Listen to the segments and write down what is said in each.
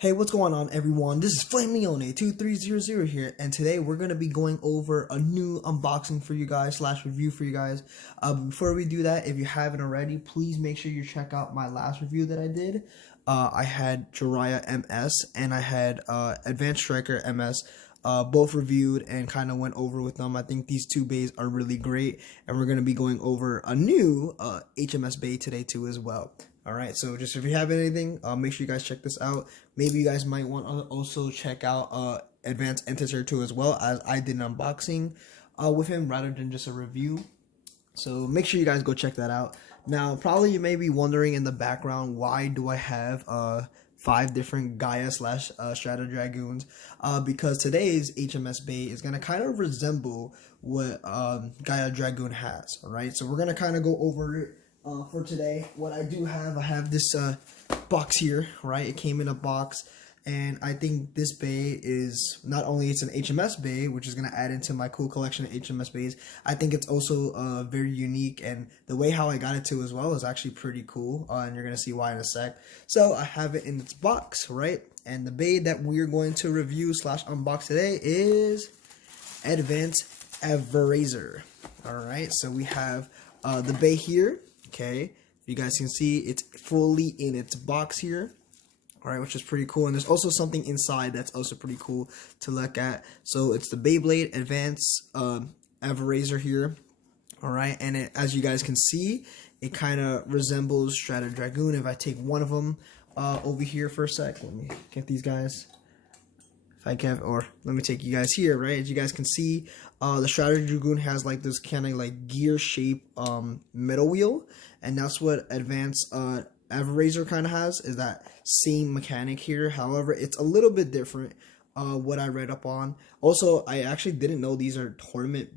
Hey, what's going on, everyone? This is FlameLeone2300 here, and today we're going to be going over a new unboxing for you guys / review for you guys. Before we do that, if you haven't already, please make sure you check out my last review that I did. I had Jiraiya MS and I had Advanced Striker MS, both reviewed and kind of went over with them. I think these two bays are really great, and we're going to be going over a new HMS bay today too as well. Alright, so just if you have anything, make sure you guys check this out. Maybe you guys might want to also check out Advanced Enter 2 as well, as I did an unboxing with him rather than just a review. So make sure you guys go check that out. Now, probably you may be wondering in the background, why do I have 5 different Gaia / Strata Dragoons? Because today's HMS Bay is going to kind of resemble what Gaia Dragoon has. Alright, so we're going to kind of go over it. For today, what I have this box here, right? It came in a box, and I think this bay is not only it's an HMS bay, which is gonna add into my cool collection of HMS bays. I think it's also very unique, and the way how I got it to as well is actually pretty cool, and you're gonna see why in a sec. So I have it in its box, right? And the bay that we're going to review / unbox today is Advanced Averazer. All right, so we have the bay here. Okay, you guys can see it's fully in its box here. All right, which is pretty cool. And there's also something inside that's also pretty cool to look at. So it's the Beyblade Advanced Averazer here. All right, and as you guys can see, it kind of resembles Strata Dragoon. If I take one of them over here for a sec, let me get these guys. If I can, or let me take you guys here, right? As you guys can see, the Strata Dragoon has like this kind of like gear shape metal wheel, and that's what Advanced Averazer kind of has, is that same mechanic here. However, it's a little bit different, what I read up on. Also, I actually didn't know these are tournament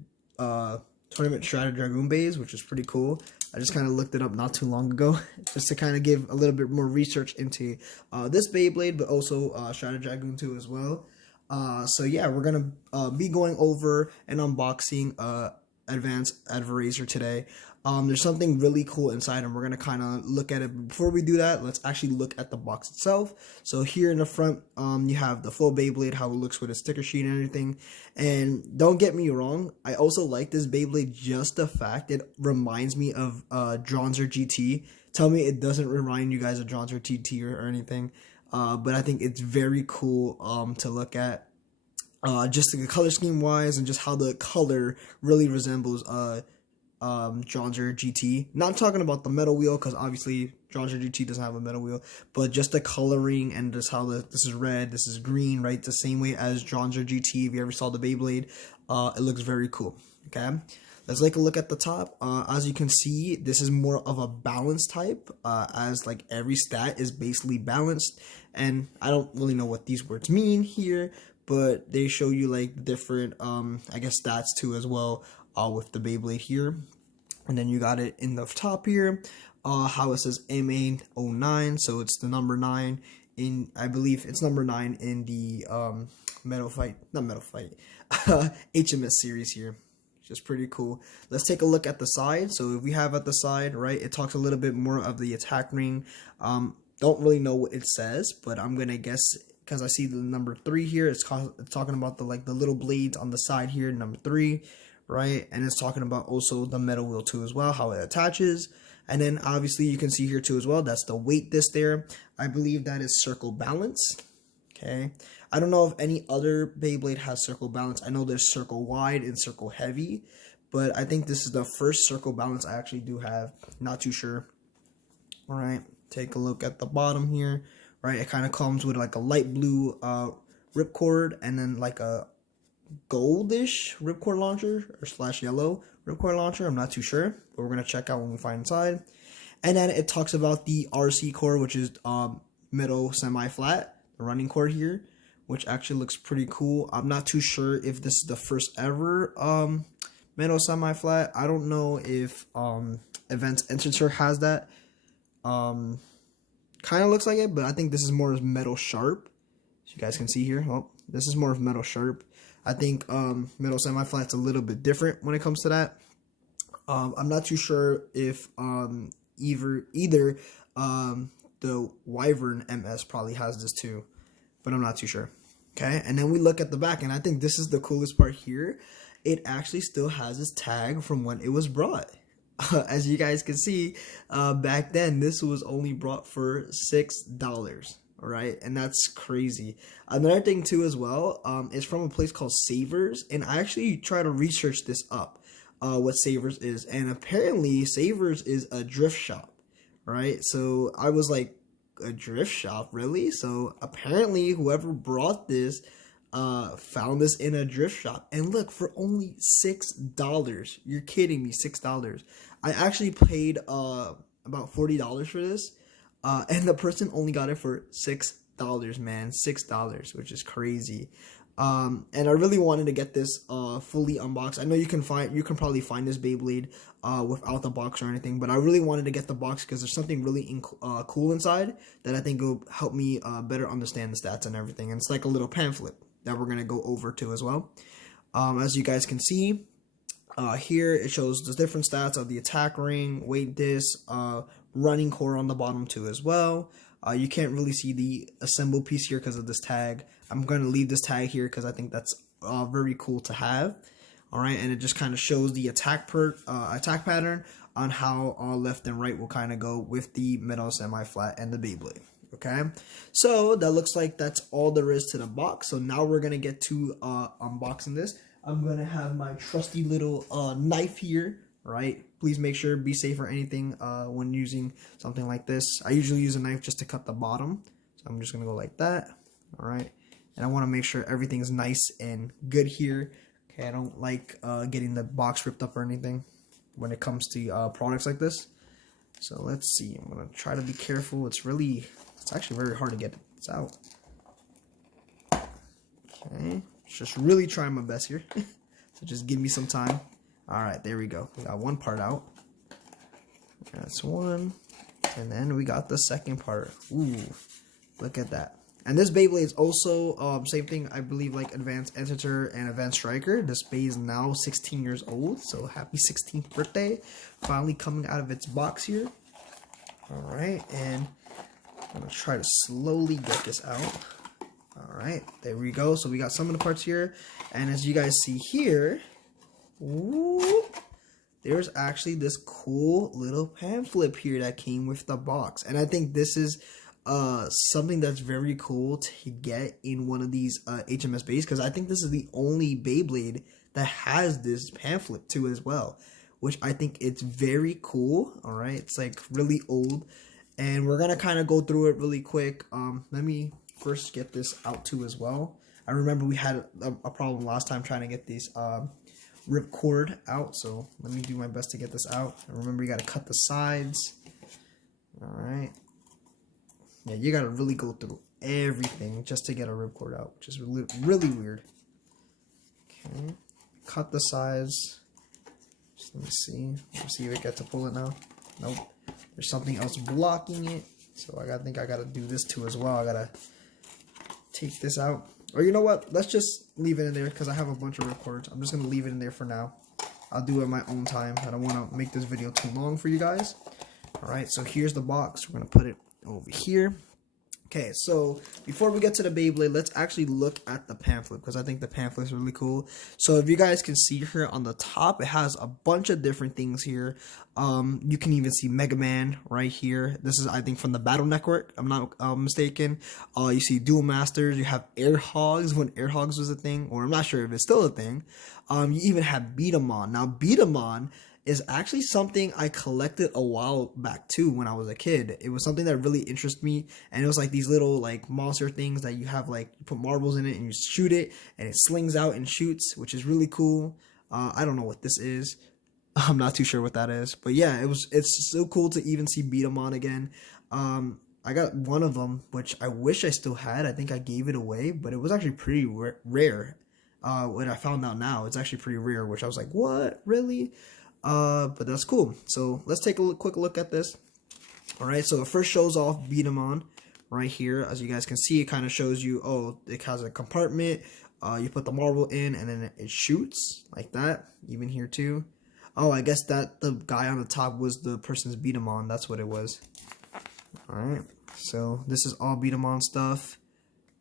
Strata Dragoon bays, which is pretty cool. I just kind of looked it up not too long ago, just to kind of give a little bit more research into this Beyblade, but also Strata Dragoon 2 as well. So yeah, we're gonna be going over and unboxing Advanced Averazer today. There's something really cool inside, and we're gonna kind of look at it. Before we do that, let's actually look at the box itself. So here in the front, you have the full Beyblade, how it looks with a sticker sheet and everything. And don't get me wrong, I also like this Beyblade, just the fact it reminds me of Dronzer GT. Tell me it doesn't remind you guys of Dronzer GT or anything. But I think it's very cool to look at, just the color scheme wise, and just how the color really resembles Dronzer GT. Not talking about the metal wheel, because obviously Dronzer GT doesn't have a metal wheel, but just the coloring and just how this is red, this is green, right? The same way as Dronzer GT. If you ever saw the Beyblade, it looks very cool. Okay, let's take a look at the top. As you can see, this is more of a balance type, as like every stat is basically balanced. And I don't really know what these words mean here, but they show you like different, I guess, stats too as well, with the Beyblade here. And then you got it in the top here, how it says MA09, so it's the number 9 in, I believe it's number 9 in the HMS series here. Just pretty cool. Let's take a look at the side. So if we have at the side, right, it talks a little bit more of the attack ring. Don't really know what it says, but I'm gonna guess, because I see the number 3 here. It's talking about the little blades on the side here, number 3, right? And it's talking about also the metal wheel too as well, how it attaches. And then obviously you can see here too as well, that's the weight disc there. I believe that is circle balance. Okay, I don't know if any other Beyblade has circle balance. I know there's circle wide and circle heavy, but I think this is the first circle balance I actually do have. Not too sure. All right, take a look at the bottom here, right? It kind of comes with like a light blue ripcord, and then like a goldish ripcord launcher, or / yellow ripcord launcher. I'm not too sure, but we're gonna check out when we find inside. And then it talks about the RC core, which is metal semi-flat, the running cord here, which actually looks pretty cool. I'm not too sure if this is the first ever metal semi-flat. I don't know if Advanced Enter has that. Kind of looks like it, but I think this is more metal sharp. So you guys can see here. Oh, this is more of metal sharp. I think metal semi-flat's a little bit different when it comes to that. I'm not too sure if either the Wyvern MS probably has this too. but I'm not too sure. Okay, and then we look at the back, and I think this is the coolest part here. It actually still has its tag from when it was brought. As you guys can see, back then this was only brought for $6. All right, and that's crazy. Another thing too as well is from a place called Savers, and I actually try to research this up, what Savers is, and apparently Savers is a drift shop. Right, so I was like, a drift shop, really? So apparently whoever brought this found this in a drift shop, and look, for only $6. You're kidding me, $6. I actually paid about $40 for this, and the person only got it for $6, man. $6, which is crazy. And I really wanted to get this fully unboxed. I know you can probably find this Beyblade without the box or anything, but I really wanted to get the box because there's something really cool inside that I think will help me better understand the stats and everything. And it's like a little pamphlet that we're gonna go over to as well. As you guys can see, here it shows the different stats of the attack ring, weight disc, running core on the bottom too as well. You can't really see the assembled piece here because of this tag. I'm going to leave this tag here because I think that's very cool to have. All right, and it just kind of shows the attack pattern on how left and right will kind of go with the metal semi-flat and the Beyblade. Okay, so that looks like that's all there is to the box. So now we're going to get to unboxing this. I'm going to have my trusty little knife here. Right, please make sure, be safe or anything when using something like this. I usually use a knife just to cut the bottom, so I'm just gonna go like that. All right, and I want to make sure everything's nice and good here. Okay, I don't like getting the box ripped up or anything when it comes to products like this. So let's see, I'm gonna try to be careful. It's actually very hard to get this out. Okay, just really trying my best here. So just give me some time. Alright, there we go. We got one part out. That's one. And then we got the second part. Ooh, look at that. And this Beyblade is also, same thing, I believe, like Advanced Editor and Advanced Striker. This Bey is now 16 years old, so happy 16th birthday. Finally coming out of its box here. Alright, and I'm going to try to slowly get this out. Alright, there we go. So we got some of the parts here. And as you guys see here, ooh, there's actually this cool little pamphlet here that came with the box, and I think this is something that's very cool to get in one of these HMS Beys, because I think this is the only Beyblade that has this pamphlet too as well, which I think it's very cool. All right, it's like really old, and we're gonna kind of go through it really quick. Let me first get this out too as well. I remember we had a problem last time trying to get these ripcord out, so let me do my best to get this out. And remember, you got to cut the sides. All right, yeah, you got to really go through everything just to get a ripcord out, which is really weird. Okay, cut the sides. Just let me see. Let's see if I get to pull it now. Nope, there's something else blocking it, so I think I gotta do this too as well. I gotta take this out. Or you know what? Let's just leave it in there because I have a bunch of ripcords. I'm just going to leave it in there for now. I'll do it at my own time. I don't want to make this video too long for you guys. Alright, so here's the box. We're going to put it over here. Okay, so before we get to the Beyblade, let's actually look at the pamphlet because I think the pamphlet is really cool. So if you guys can see here on the top, it has a bunch of different things here. You can even see Mega Man right here. This is, I think, from the Battle Network. I'm not mistaken. You see Duel Masters. You have Air Hogs when Air Hogs was a thing, or I'm not sure if it's still a thing. You even have Beat 'em On. Now, Beat 'em On is actually something I collected a while back too when I was a kid. It was something that really interested me, and it was like these little like monster things that you have, like you put marbles in it and you shoot it and it slings out and shoots, which is really cool. I don't know what this is. I'm not too sure what that is, but yeah, it's so cool to even see Beat 'em On again. I got one of them, which I wish I still had. I think I gave it away, but it was actually pretty rare. When I found out now, it's actually pretty rare, which I was like, what, really? But that's cool. So let's take a quick look at this. All right, so it first shows off Beat 'em On right here. As you guys can see, it kind of shows you, oh, it has a compartment. You put the marble in and then it shoots like that. Even here too. Oh, I guess that the guy on the top was the person's Beat 'em On. That's what it was. All right, so this is all Beat 'em On stuff.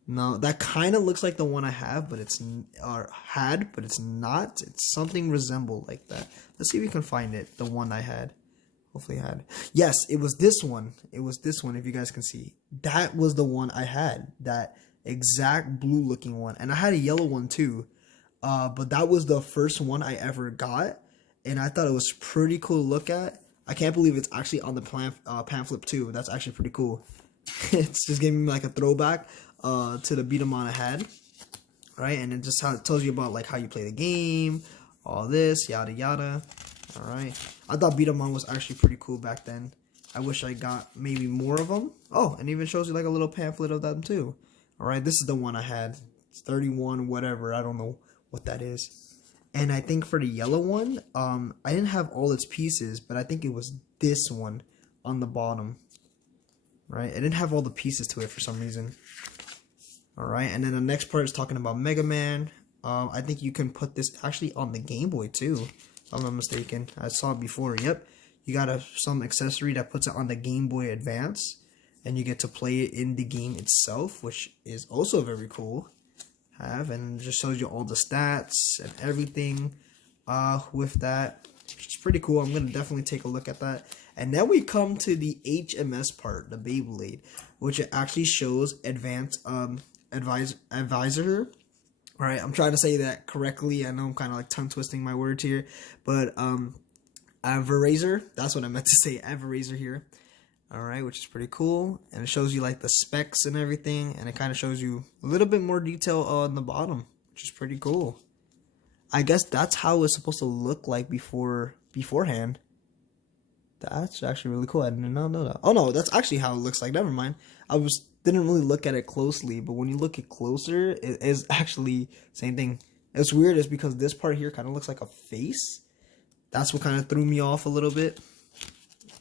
No, that kind of looks like the one I have, but it's or had, but it's not. It's something resembled like that. Let's see if we can find it. The one I had, hopefully I had. Yes, it was this one. It was this one. If you guys can see, that was the one I had. That exact blue looking one, and I had a yellow one too. But that was the first one I ever got, and I thought it was pretty cool to look at. I can't believe it's actually on the pamphlet too. That's actually pretty cool. It's just giving me like a throwback to the beat 'em on I had, right? And it just tells you about like how you play the game, all this, yada yada. All right, I thought beat 'em on was actually pretty cool back then. I wish I got maybe more of them. Oh, and even shows you like a little pamphlet of them too. All right, this is the one I had. It's 31 whatever. I don't know what that is. And I think for the yellow one, I didn't have all its pieces, but I think it was this one on the bottom. Right, it didn't have all the pieces to it for some reason. All right, and then the next part is talking about Mega Man. I think you can put this actually on the Game Boy too, if I'm not mistaken. I saw it before. Yep, you got some accessory that puts it on the Game Boy Advance, and you get to play it in the game itself, which is also very cool. And it just shows you all the stats and everything with that, which is pretty cool. I'm gonna definitely take a look at that. And then we come to the HMS part, the Beyblade, which it actually shows advanced Averazer. All right, I'm trying to say that correctly. I know I'm kind of like tongue twisting my words here, but Averazer, that's what I meant to say, Averazer here. All right, which is pretty cool, and it shows you like the specs and everything, and it kind of shows you a little bit more detail on the bottom, which is pretty cool. I guess that's how it's supposed to look like beforehand. That's actually really cool. I didn't know that. Oh no, that's actually how it looks like. Never mind. Didn't really look at it closely, but when you look at closer, it is actually same thing. It's weird, is because this part here kind of looks like a face. That's what kind of threw me off a little bit.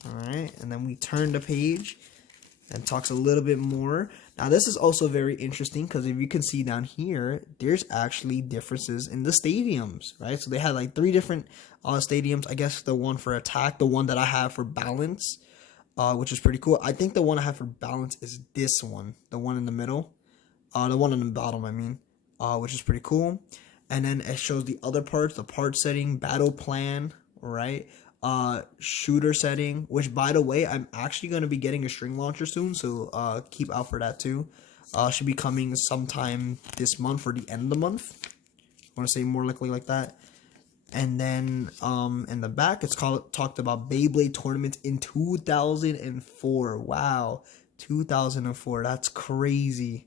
All right, and then we turn the page and talks a little bit more. Now this is also very interesting because if you can see down here, there's actually differences in the stadiums, right? So they had like 3 different stadiums. I guess the one for attack, the one that I have for balance, which is pretty cool. I think the one I have for balance is this one, the one in the middle, the one on the bottom, I mean, which is pretty cool. And then it shows the other parts, the part setting, battle plan, right? Shooter setting, which by the way, I'm actually going to be getting a string launcher soon, so keep out for that too. Should be coming sometime this month or the end of the month. I want to say more likely like that. And then in the back, it's talked about Beyblade tournament in 2004. Wow, 2004. That's crazy.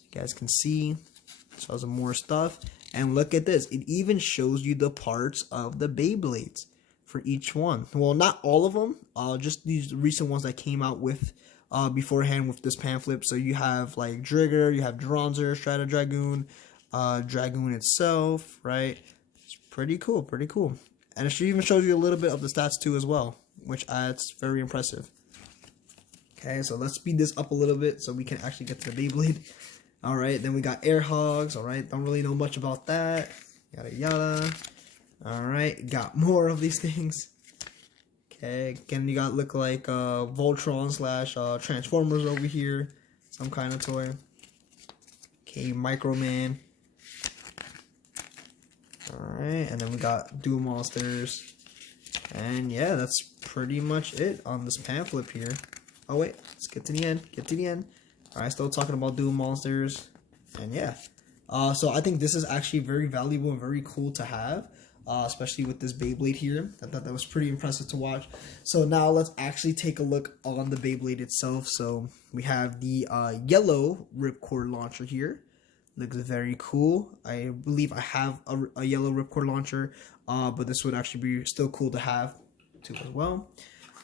You guys can see, shows some more stuff. And look at this. It even shows you the parts of the Beyblades for each one. Well, not all of them. Just these recent ones that came out with beforehand with this pamphlet. So you have like Drigger, you have Dronzer, Strata Dragoon, Dragoon itself, right? It's pretty cool, pretty cool. And it even shows you a little bit of the stats too as well, which it's very impressive. Okay, so let's speed this up a little bit so we can actually get to the Beyblade. All right, then we got Air Hogs. All right, don't really know much about that. Yada yada. All right, got more of these things. Okay, again, you got look like Voltron / Transformers over here. Some kind of toy. Okay, Microman. Alright, and then we got Duel Monsters. And yeah, that's pretty much it on this pamphlet here. Oh wait, let's get to the end. Get to the end. Alright, still talking about Duel Monsters. And yeah. So I think this is actually very valuable and very cool to have. Especially with this Beyblade here. I thought that was pretty impressive to watch. So now let's actually take a look on the Beyblade itself. So we have the yellow ripcord launcher here. Looks very cool. I believe I have a yellow ripcord launcher, but this would actually be still cool to have too as well.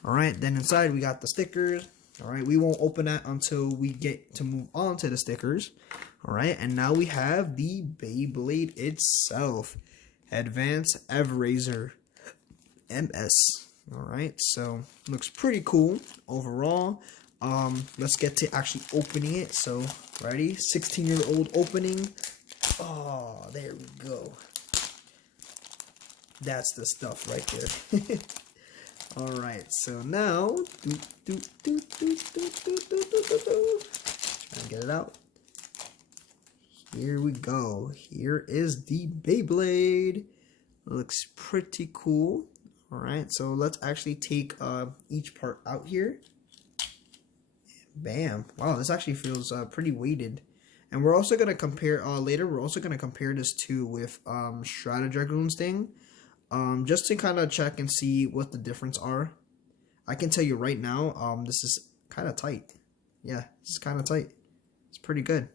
All right, then inside we got the stickers. All right, we won't open that until we get to move on to the stickers. All right, and now we have the Beyblade itself. Advanced Averazer MS. Alright, so looks pretty cool overall. Let's get to actually opening it. So, ready? 16-year-old opening. Oh, there we go. That's the stuff right there. Alright, so now try and get it out. here we go. Here is the Beyblade. Looks pretty cool. All right, so let's actually take each part out here. Bam. Wow, this actually feels pretty weighted. And we're also going to compare, later, we're also going to compare this too with Strata Dragoon's thing. Just to kind of check and see what the difference are. I can tell you right now, this is kind of tight. Yeah, this is kind of tight. It's pretty good.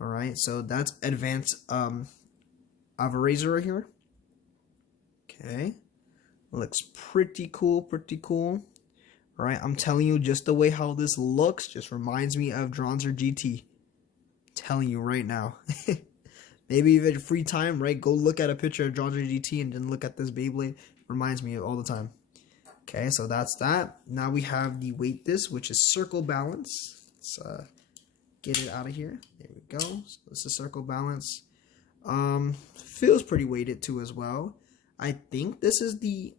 Alright, so that's advanced Averazer right here. Okay. Looks pretty cool, pretty cool. Alright, I'm telling you, just the way how this looks just reminds me of Dronzer GT. Telling you right now. Maybe if you have free time, right, go look at a picture of Dronzer GT and then look at this Beyblade. Reminds me of all the time. Okay, so that's that. Now we have the weight disc, which is circle balance. Let's get it out of here. There we go. So this is circle balance. Feels pretty weighted too as well. I think this is the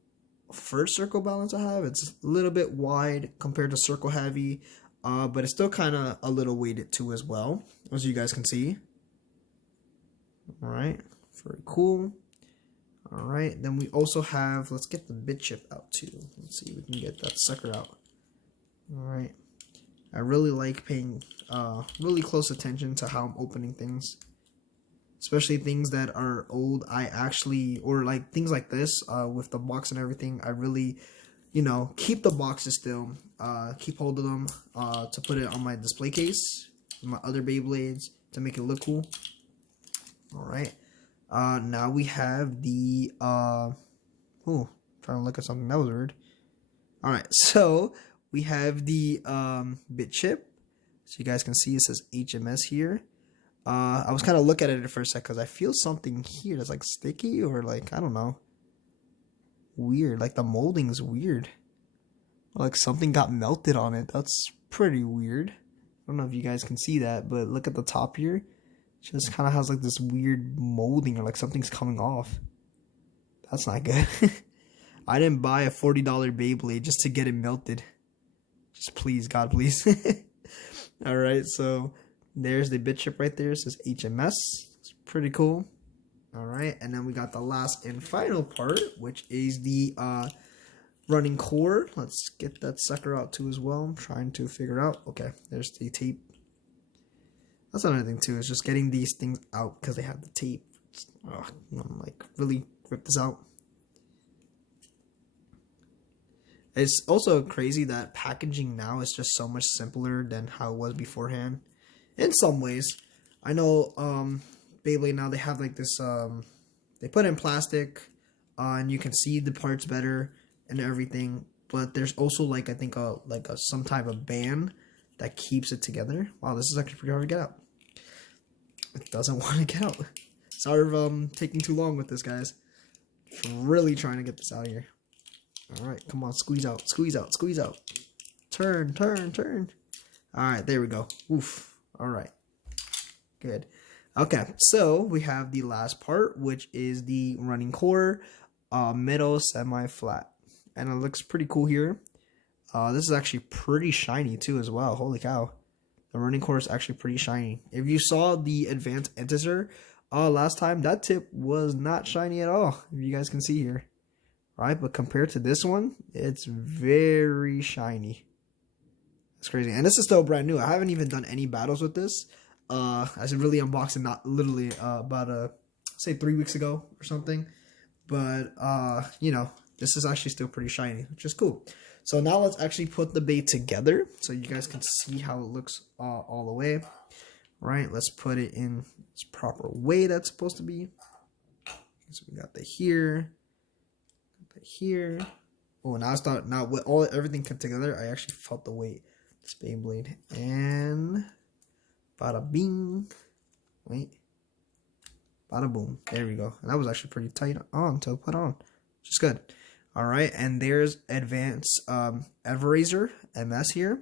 first circle balance I have. It's a little bit wide compared to circle heavy, but it's still kind of a little weighted too as well, as you guys can see. All right, very cool. All right, then we also have, let's get the bit chip out too. Let's see if we can get that sucker out. All right, I really like paying really close attention to how I'm opening things, especially things that are old. I actually, or like things like this with the box and everything, I really, you know, keep the boxes still, keep hold of them to put it on my display case, my other Beyblades to make it look cool. All right. Now we have the, trying to look at something that was weird. All right, so we have the bit chip. So you guys can see it says HMS here. I was kind of looking at it for a sec because I feel something here that's like sticky or like, I don't know. Weird, like the molding is weird. Like something got melted on it. That's pretty weird. I don't know if you guys can see that, but look at the top here. Just kind of has like this weird molding or like something's coming off. That's not good. I didn't buy a $40 Beyblade just to get it melted. Just please, God, please. Alright, so there's the bit chip right there. It says HMS. It's pretty cool. Alright, and then we got the last and final part, which is the running core. Let's get that sucker out too as well. I'm trying to figure out. Okay, there's the tape. That's another thing too, is just getting these things out because they have the tape. I'm like, really rip this out. It's also crazy that packaging now is just so much simpler than how it was beforehand. In some ways, I know Beyblade now, they have like this, they put in plastic, and you can see the parts better and everything. But there's also like, I think some type of band that keeps it together. Wow, this is actually pretty hard to get out. It doesn't want to get out. Sorry if taking too long with this, guys. Just really trying to get this out of here. Alright, come on, squeeze out, squeeze out, squeeze out. Turn, turn, turn. Alright, there we go. Oof. Alright. Good. Okay, so we have the last part, which is the running core, middle semi-flat. And it looks pretty cool here. This is actually pretty shiny too as well. Holy cow. The running core is actually pretty shiny. If you saw the advanced Averazer last time, that tip was not shiny at all. If you guys can see here. Right, but compared to this one, it's very shiny. That's crazy. And this is still brand new. I haven't even done any battles with this. I should really unbox it, not literally about say 3 weeks ago or something. But you know, this is actually still pretty shiny, which is cool. So now let's actually put the bait together so you guys can see how it looks all the way. Right, let's put it in its proper way that's supposed to be. So we got the here. Here. Oh, now with everything put together, I actually felt the weight. This Beyblade. And bada bing. Wait. Bada boom. There we go. And that was actually pretty tight on to put on. Which is good. Alright, and there's advanced Averazer MS here.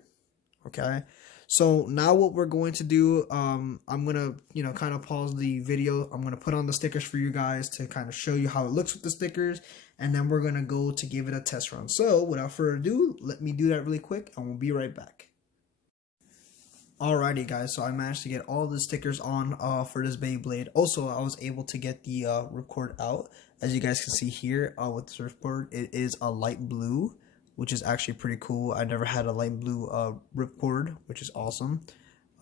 Okay. So now what we're going to do, I'm gonna, you know, kind of pause the video. I'm gonna put on the stickers for you guys to kind of show you how it looks with the stickers, and then we're gonna go to give it a test run. So without further ado, let me do that really quick, and we'll be right back. Alrighty guys, so I managed to get all the stickers on for this Beyblade. Also, I was able to get the ripcord out. As you guys can see here with this ripcord, it is a light blue, which is actually pretty cool. I never had a light blue ripcord, which is awesome.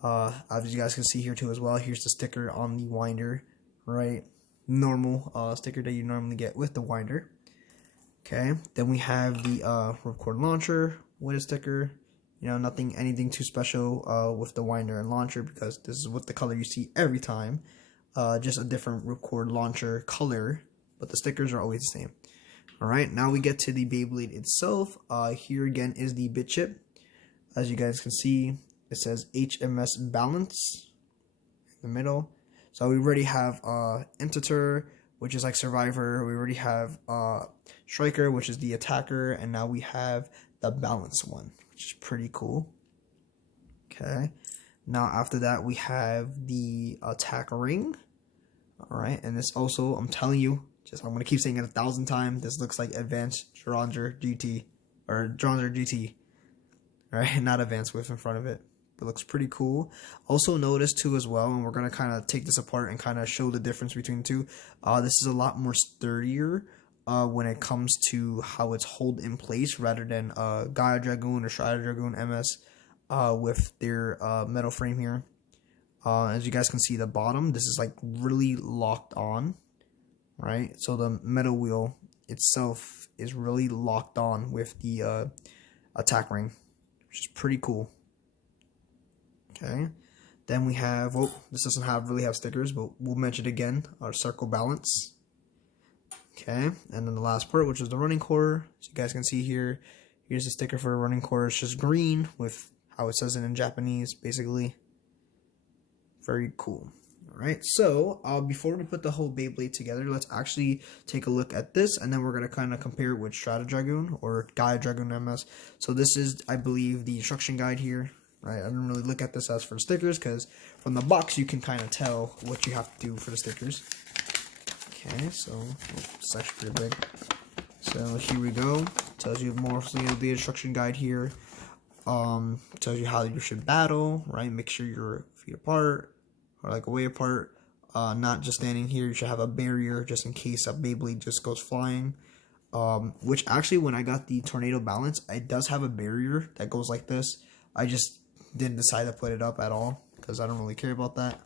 As you guys can see here too as well, here's the sticker on the winder, right? Normal sticker that you normally get with the winder. Okay, then we have the ripcord launcher with a sticker. You know, anything too special with the winder and launcher, because this is what the color you see every time. Just a different ripcord launcher color, but the stickers are always the same. Alright, now we get to the Beyblade itself. Here again is the bit chip. As you guys can see, it says HMS balance in the middle. So we already have Entitor, which is like Survivor. We already have Striker, which is the attacker, and now we have the balance one, which is pretty cool. Okay, now after that we have the attack ring. Alright, and this also, I'm telling you, I'm gonna keep saying it 1,000 times, this looks like Advanced Dronzer GT, or Dronzer GT. Alright, not Advanced with in front of it. It looks pretty cool. Also notice too as well, and we're gonna kind of take this apart and kind of show the difference between the two. This is a lot more sturdier when it comes to how it's hold in place, rather than Gaia Dragoon or Strider Dragoon MS with their metal frame here. As you guys can see, the bottom, this is like really locked on, right? So the metal wheel itself is really locked on with the attack ring, which is pretty cool. Okay, then we have, well, this doesn't really have stickers, but we'll mention it again, our circle balance. Okay, and then the last part, which is the running core. So you guys can see here, here's the sticker for a running core. It's just green with how it says it in Japanese, basically. Very cool. Alright, so before we put the whole Beyblade together, let's actually take a look at this, and then we're going to kind of compare it with Strata Dragoon or Gaia Dragoon MS. So this is, I believe, the instruction guide here. Right, I didn't really look at this as for stickers, because from the box you can kind of tell what you have to do for the stickers. Okay, so it's actually pretty big. So here we go. Tells you mostly the instruction guide here. Tells you how you should battle, right? Make sure you're feet apart or like way apart. Not just standing here. You should have a barrier just in case a Beyblade just goes flying. Which actually, when I got the tornado balance, it does have a barrier that goes like this. I just didn't decide to put it up at all because I don't really care about that.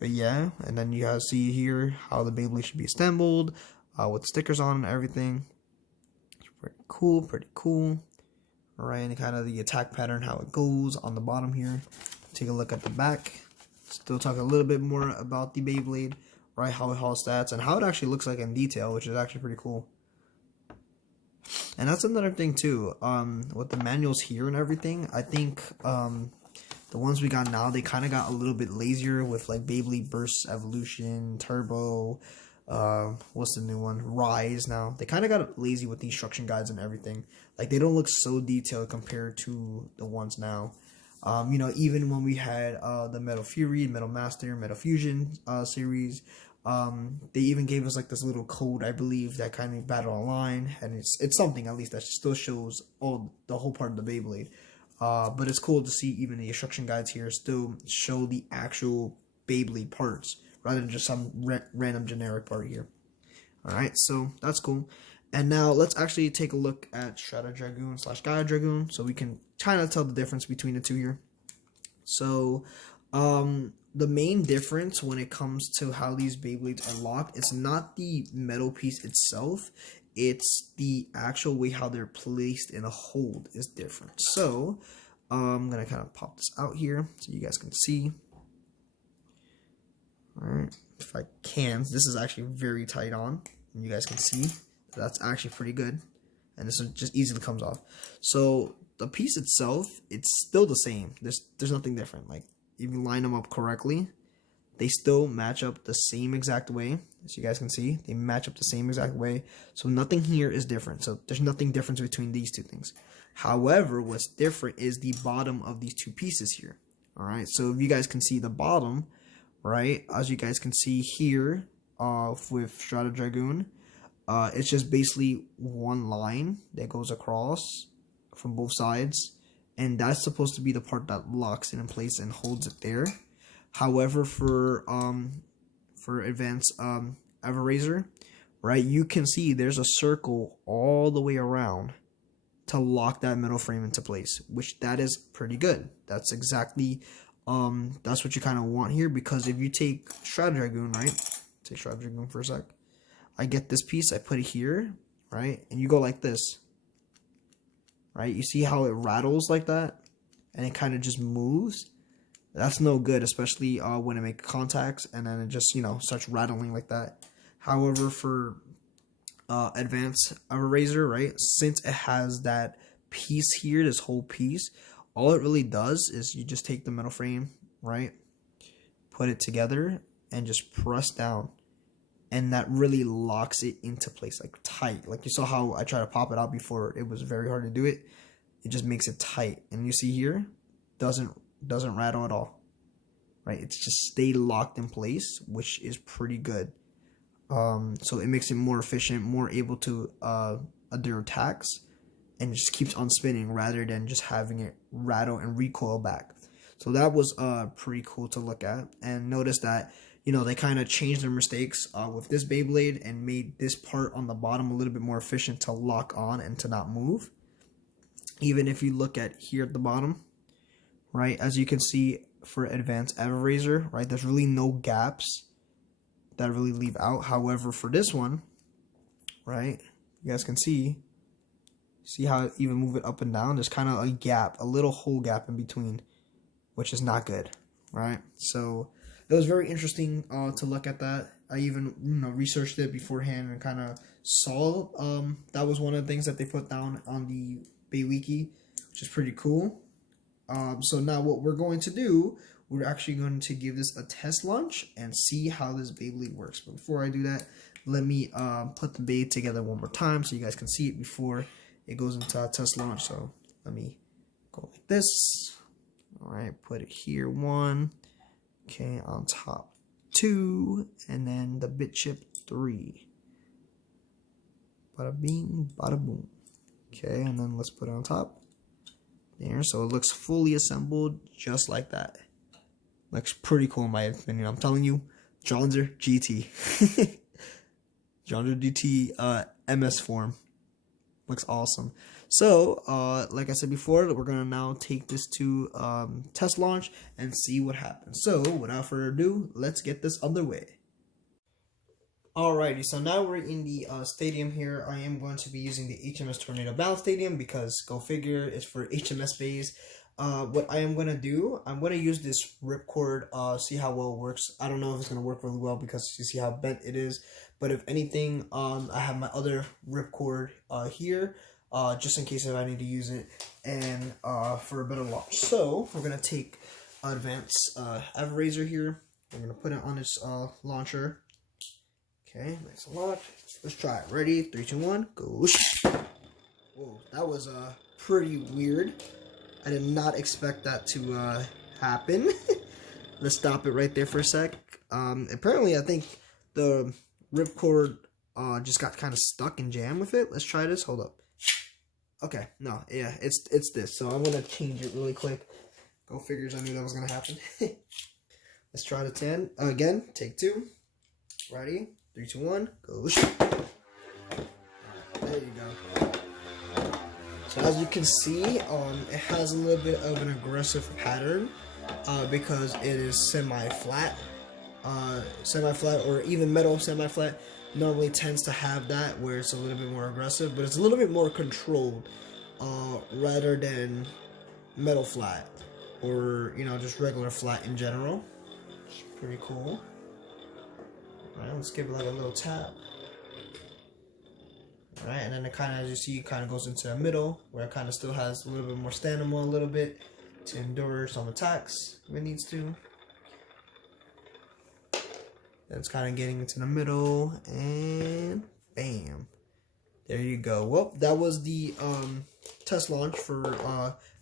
But yeah, and then you guys see here how the Beyblade should be assembled with stickers on and everything. It's pretty cool, pretty cool. Alright, and kind of the attack pattern, how it goes on the bottom here. Take a look at the back. Still talk a little bit more about the Beyblade, right? How it hauls stats and how it actually looks like in detail, which is actually pretty cool. And that's another thing too, with the manuals here and everything, I think the ones we got now, they kind of got a little bit lazier with like Beyblade Burst Evolution, Turbo, what's the new one, Rise now. They kind of got lazy with the instruction guides and everything. Like, they don't look so detailed compared to the ones now. You know, even when we had the Metal Fury, Metal Master, Metal Fusion series, they even gave us like this little code, I believe, that kind of battle online, and it's something at least that still shows the whole part of the Beyblade. But it's cool to see even the instruction guides here still show the actual Beyblade parts rather than just some random generic part here. Alright, so that's cool. And now let's actually take a look at Strata Dragoon / Gaia Dragoon, so we can kind of tell the difference between the two here. So, the main difference when it comes to how these Beyblades are locked, it's not the metal piece itself, it's the actual way how they're placed in a hold is different. So, I'm going to kind of pop this out here so you guys can see. Alright, if I can, this is actually very tight on, and you guys can see. That's actually pretty good, and this one just easily comes off. So the piece itself, it's still the same. There's nothing different. Like, if you line them up correctly, they still match up the same exact way. As you guys can see, they match up the same exact way. So nothing here is different. So there's nothing different between these two things. However, what's different is the bottom of these two pieces here. All right. So if you guys can see the bottom, right, as you guys can see here, with Strata Dragoon. It's just basically one line that goes across from both sides, and that's supposed to be the part that locks it in place and holds it there. However, for advanced Averazer, right, you can see there's a circle all the way around to lock that metal frame into place, which that is pretty good. That's exactly that's what you kind of want here, because if you take Strata Dragoon, right, take Strata Dragoon for a sec, I get this piece, I put it here, right, and you go like this, right, you see how it rattles like that and it kind of just moves. That's no good, especially when it makes contacts and then it just, you know, starts rattling like that. However, for advanced Averazer, right, since it has that piece here, this whole piece, all it really does is you just take the metal frame, right, put it together and just press down, and that really locks it into place, like tight. Like you saw how I tried to pop it out before, it was very hard to do it. It just makes it tight, and you see here, doesn't rattle at all, right? It's just stay locked in place, which is pretty good. So it makes it more efficient, more able to endure attacks, and it just keeps on spinning rather than just having it rattle and recoil back. So that was pretty cool to look at. And notice that, you know, they kind of changed their mistakes with this Beyblade and made this part on the bottom a little bit more efficient to lock on and to not move. Even if you look at here at the bottom, right, as you can see for advanced Averazer, right, there's really no gaps that really leave out. However, for this one, right, you guys can see how I even move it up and down, there's kind of a gap, a little hole gap in between, which is not good, right? So it was very interesting to look at that. I even, you know, researched it beforehand and kind of saw that was one of the things that they put down on the Bay Wiki, which is pretty cool. So now what we're going to do, we're actually going to give this a test launch and see how this Beyblade works. But before I do that, let me put the Beyblade together one more time so you guys can see it before it goes into a test launch. So let me go like this. All right, put it here, 1. Okay, on top 2, and then the bit chip 3. Bada bing, bada boom. Okay, and then let's put it on top. There, so it looks fully assembled just like that. Looks pretty cool in my opinion. I'm telling you, Jonzer GT. Jonzer GT MS form. Looks awesome. So, like I said before, we're going to now take this to test launch and see what happens. So, without further ado, let's get this underway. Alrighty, so now we're in the stadium here. I am going to be using the HMS Tornado Battle Stadium because, go figure, it's for HMS bays. What I am going to do, I'm going to use this ripcord, see how well it works. I don't know if it's going to work really well because you see how bent it is. But if anything, I have my other ripcord here, just in case if I need to use it, and for a better launch. So, we're going to take advanced Averazer here. We're going to put it on its launcher. Okay, nice and launch. Let's try it. Ready? 3, 2, 1, go. Whoa, that was pretty weird. I did not expect that to happen. Let's stop it right there for a sec. Apparently, I think the ripcord just got kind of stuck and jammed with it. Let's try this. Hold up. Okay, no, yeah, it's this. So I'm gonna change it really quick. Go figures. I knew that was gonna happen. Let's try the 10 again. Take 2. Ready? 3, 2, 1, go. There you go. So as you can see, it has a little bit of an aggressive pattern because it is semi-flat. Semi-flat or even metal semi-flat normally tends to have that where it's a little bit more aggressive, but it's a little bit more controlled rather than metal flat or, you know, just regular flat in general. It's pretty cool. Alright, let's give it like a little tap. Alright, and then it kind of, as you see, kind of goes into the middle where it kind of still has a little bit more stamina, a little bit to endure some attacks if it needs to. Then it's kind of getting into the middle, and bam. There you go. Well, that was the test launch for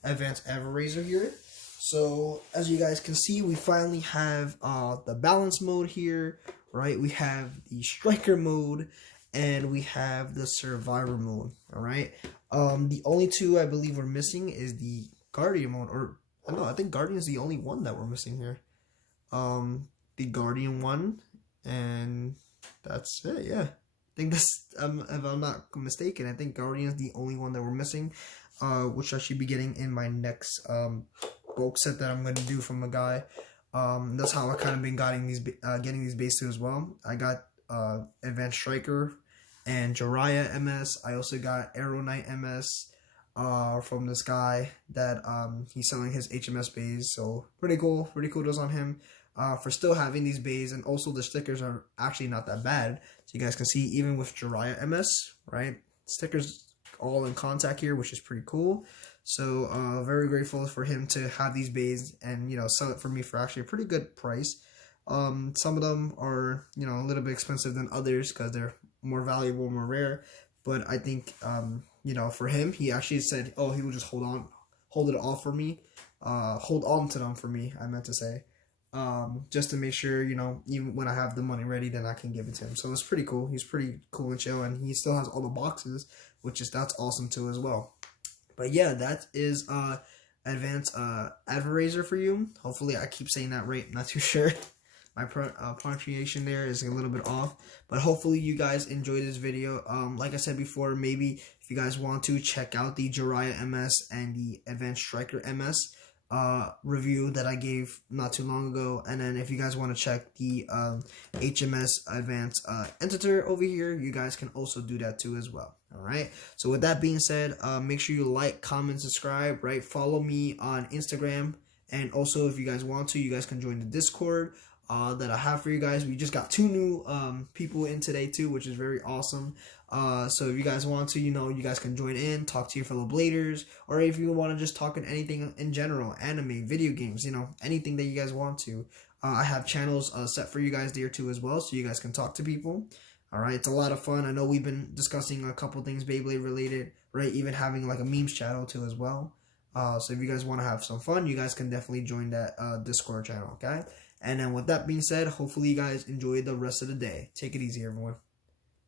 advanced Averazer here. So, as you guys can see, we finally have the balance mode here. Right, we have the striker mode and we have the survivor mode. All right, the only two I believe we're missing is the Guardian mode, or I don't know, I think Guardian is the only one that we're missing here. The Guardian one, and that's it. Yeah, I think that's if I'm not mistaken, I think Guardian is the only one that we're missing, which I should be getting in my next bulk set that I'm gonna do from a guy. That's how I kind of been getting these base too as well. I got Advanced Striker and Jiraiya MS. I also got Arrow Knight MS from this guy that he's selling his HMS bays. So pretty cool deals on him for still having these bays, and also the stickers are actually not that bad. So you guys can see even with Jiraiya MS, right? Stickers all in contact here, which is pretty cool. So very grateful for him to have these bays and, you know, sell it for me for actually a pretty good price. Some of them are, you know, a little bit expensive than others because they're more valuable, more rare. But I think, you know, for him, he actually said, oh, he will just hold it all for me, hold on to them for me, I meant to say, just to make sure, you know, even when I have the money ready, then I can give it to him. So it's pretty cool. He's pretty cool and chill, and he still has all the boxes, that's awesome too as well. But yeah, that is advanced Averazer for you. Hopefully I keep saying that right. I'm not too sure. My pronunciation there is a little bit off, but hopefully you guys enjoyed this video. Like I said before, maybe if you guys want to check out the Jiraiya MS and the Advanced Striker MS review that I gave not too long ago, and then if you guys want to check the HMS Advanced Entitor over here, you guys can also do that too as well. All right, so with that being said, make sure you like, comment, subscribe, right? Follow me on Instagram, and also if you guys want to, you guys can join the Discord that I have for you guys. We just got 2 new people in today too, which is very awesome. So if you guys want to, you know, you guys can join in, talk to your fellow bladers, or if you want to just talk in anything in general, anime, video games, you know, anything that you guys want to. I have channels set for you guys there too as well, so you guys can talk to people. All right, it's a lot of fun. I know we've been discussing a couple things Beyblade related, right? Even having like a memes channel too as well. So if you guys want to have some fun, you guys can definitely join that Discord channel, okay? And then with that being said, hopefully you guys enjoy the rest of the day. Take it easy, everyone.